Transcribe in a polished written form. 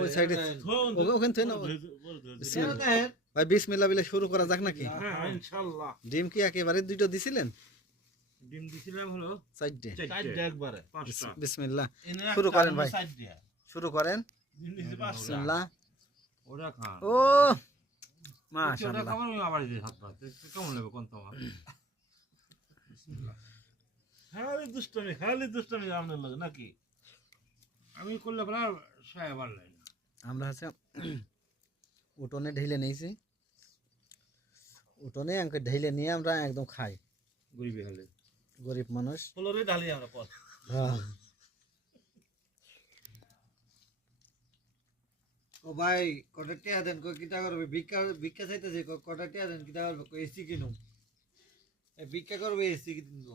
ওই সাইডে ওখান থেকে ভাই বিসমিল্লাহ বিলে শুরু করা যাক নাকি? ইনশাআল্লাহ। ডিম কি একেবারে দুটো দিছিলেন? ডিম দিছিলাম হলো চারটে। চারটে একবারে 5টা। বিসমিল্লাহ শুরু করেন ভাই, শুরু করেন। ডিম দিছি 5টা। বিসমিল্লাহ। ওটা খান। ও ওটা মাশাআল্লাহ। খাবার আমি আবার দিই হাত পা। কেমন লাগবে কোন তোমার? বিসমিল্লাহ। খালি দুষ্টামি আপনার লাগে নাকি? আমি করলে পরে সাহেব ভালো লাগে না। আমরা হচ্ছে উঠোনে ঢেলে নিয়েছি, উঠোনে আমাকে ঢেলে নিয়ে আমরা একদম খাই। গরিবি হলে গরিব মানুষ। ফলরে ঢালি আমরা পর। হ্যাঁ ও ভাই কটা টিয়া দেন কই কিটা করবে ভিক্ষা ভিক্ষা চাইতেছে কটা টিয়া দেন কিটা করবে কই এসি কিনুম ভিক্ষা করবে এসি কিনবো